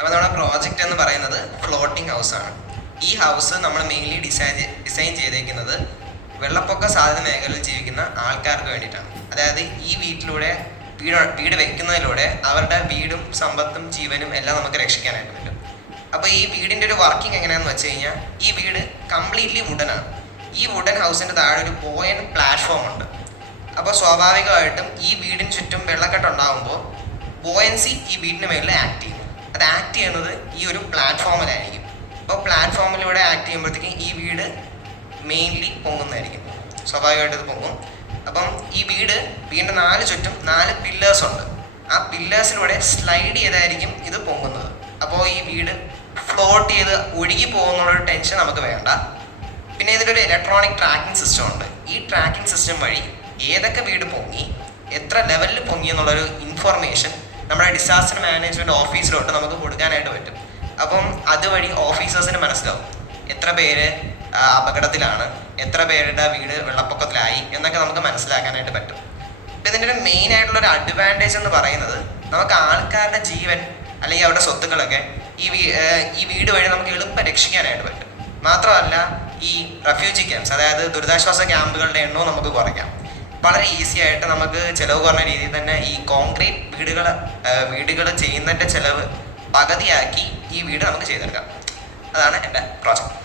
അപ്പോൾ നമ്മുടെ പ്രോജക്റ്റ് എന്ന് പറയുന്നത് ഫ്ലോട്ടിംഗ് ഹൗസാണ്. ഈ ഹൗസ് നമ്മൾ മെയിൻലി ഡിസൈൻ ചെയ്തേക്കുന്നത് വെള്ളപ്പൊക്ക സാധ്യത മേഖലയിൽ ജീവിക്കുന്ന ആൾക്കാർക്ക് വേണ്ടിയിട്ടാണ്. അതായത് ഈ വീട്ടിലൂടെ വീട് വെക്കുന്നതിലൂടെ അവരുടെ വീടും സമ്പത്തും ജീവനും എല്ലാം നമുക്ക് രക്ഷിക്കാനായിട്ട് പറ്റും. അപ്പോൾ ഈ വീടിൻ്റെ ഒരു വർക്കിംഗ് എങ്ങനെയാണെന്ന് വെച്ച് കഴിഞ്ഞാൽ, ഈ വീട് കംപ്ലീറ്റ്ലി വുഡനാണ്. ഈ വുഡൻ ഹൗസിൻ്റെ താഴെ ഒരു ബോയൻ പ്ലാറ്റ്ഫോം ഉണ്ട്. അപ്പോൾ സ്വാഭാവികമായിട്ടും ഈ വീടിന് ചുറ്റും വെള്ളക്കെട്ടുണ്ടാകുമ്പോൾ ബോയൻസി ഈ വീടിന് മേളിൽ ആക്ട് ചെയ്യും. അത് ആക്ട് ചെയ്യുന്നത് ഈ ഒരു പ്ലാറ്റ്ഫോമിലായിരിക്കും. അപ്പോൾ പ്ലാറ്റ്ഫോമിലൂടെ ആക്ട് ചെയ്യുമ്പോഴത്തേക്കും ഈ വീട് മെയിൻലി പൊങ്ങുന്നതായിരിക്കും. സ്വാഭാവികമായിട്ട് ഇത് പൊങ്ങും. അപ്പം ഈ വീടിൻ്റെ 4 ചുറ്റും 4 പില്ലേഴ്സ് ഉണ്ട്. ആ പില്ലേഴ്സിലൂടെ സ്ലൈഡ് ചെയ്തായിരിക്കും ഇത് പൊങ്ങുന്നത്. അപ്പോൾ ഈ വീട് ഫ്ലോട്ട് ചെയ്ത് ഒഴുകി പോകുന്നുള്ളൊരു ടെൻഷൻ നമുക്ക് വേണ്ട. പിന്നെ ഇതിലൊരു ഇലക്ട്രോണിക് ട്രാക്കിംഗ് സിസ്റ്റം ഉണ്ട്. ഈ ട്രാക്കിംഗ് സിസ്റ്റം വഴി ഏതൊക്കെ വീട് പൊങ്ങി, എത്ര ലെവലിൽ പൊങ്ങി എന്നുള്ളൊരു ഇൻഫർമേഷൻ നമ്മുടെ ഡിസാസ്റ്റർ മാനേജ്മെൻറ്റ് ഓഫീസിലോട്ട് നമുക്ക് കൊടുക്കാനായിട്ട് പറ്റും. അപ്പം അതുവഴി ഓഫീസേഴ്സിന് മനസ്സിലാവും എത്ര പേര് അപകടത്തിലാണ്, എത്ര പേരുടെ വീട് വെള്ളപ്പൊക്കത്തിലായി എന്നൊക്കെ നമുക്ക് മനസ്സിലാക്കാനായിട്ട് പറ്റും. ഇപ്പം ഇതിൻ്റെ ഒരു മെയിൻ ആയിട്ടുള്ളൊരു അഡ്വാൻറ്റേജ് എന്ന് പറയുന്നത്, നമുക്ക് ആൾക്കാരുടെ ജീവൻ അല്ലെങ്കിൽ അവരുടെ സ്വത്തുക്കളൊക്കെ ഈ വീട് വഴി നമുക്ക് എളുപ്പം രക്ഷിക്കാനായിട്ട് പറ്റും. മാത്രമല്ല, ഈ റെഫ്യൂജി ക്യാമ്പ്സ്, അതായത് ദുരിതാശ്വാസ ക്യാമ്പുകളുടെ എണ്ണവും നമുക്ക് കുറയ്ക്കാം. വളരെ ഈസി ആയിട്ട് നമുക്ക് ചിലവ് കുറഞ്ഞ രീതിയിൽ തന്നെ ഈ കോൺക്രീറ്റ് വീടുകൾ ചെയ്യുന്നതിൻ്റെ ചിലവ് പകുതിയാക്കി ഈ വീട് നമുക്ക് ചെയ്തെടുക്കാം. അതാണ് എൻ്റെ പ്രോജക്റ്റ്.